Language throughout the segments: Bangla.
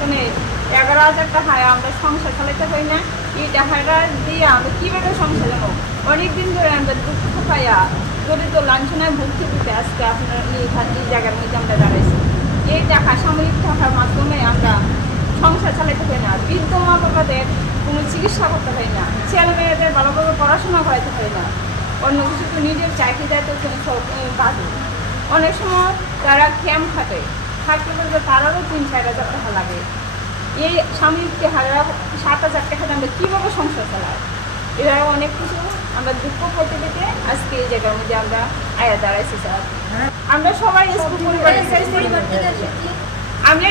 বেতনে 11,000 টাকায় আমরা সংসার চালাতে পারি না। এই টাকাটা দিয়ে আমরা কীভাবে সংসার চালাবো? অনেকদিন ধরে আমরা দুঃখ পাইয়া দরিদ্র লাঞ্ছনায় ভুক্তি আজকে আপনার এই জায়গার মধ্যে আমরা দাঁড়াইছি। এই টাকা সাময়িক টাকার মাধ্যমে আমরা সংসার চালাতে পারি না, বৃদ্ধ মা বাবাদের কোনো চিকিৎসা করতে পারি না, ছেলে মেয়েদের ভালোভাবে পড়াশোনা করাতে পারি না, অন্য কিছু তো নিজের চাকরিদায় তো বাদে অনেক সময় তারা ক্যাম্প থাকতে পারবে, তারারও 3-4 হাজার টাকা লাগে। এই সাময়িক টাকারা 7,000 টাকা আমরা কীভাবে সংসার চালাই? এরা অনেক কিছু আমরা দুঃখ করতে পেতে আজকে এই জায়গার মধ্যে আমরা আয়া দাঁড়াইছি। স্যার আমরা সবাই স্কুল পরিবার আমরা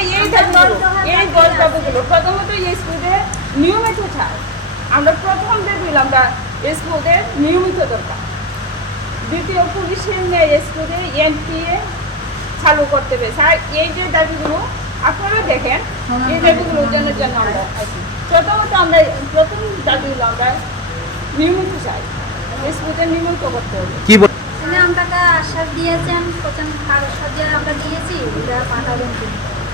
এই গল্পগুলো প্রথমত এই স্কুলে নিয়মিত চাই। আমরা প্রথম যে দিলাম আমরা স্কুলে নিয়মিত দরকার। দ্বিতীয় পুলিশের মেয়ে স্কুলে এনপিএ চালু করতে হবে। স্যার এই যে দাবিগুলো আপনারা দেখেন, এই দাবিগুলোর জন্য আমরা প্রথমত আমরা প্রথম দাবিগুলো আমরা নিয়মিত চাই, স্কুলে নিয়মিত করতে হবে। আমরা আশ্বাস দিয়েছেন, প্রথম আশ্বাস দিয়ে আমরা দিয়েছি, এটা পাঠাবেন।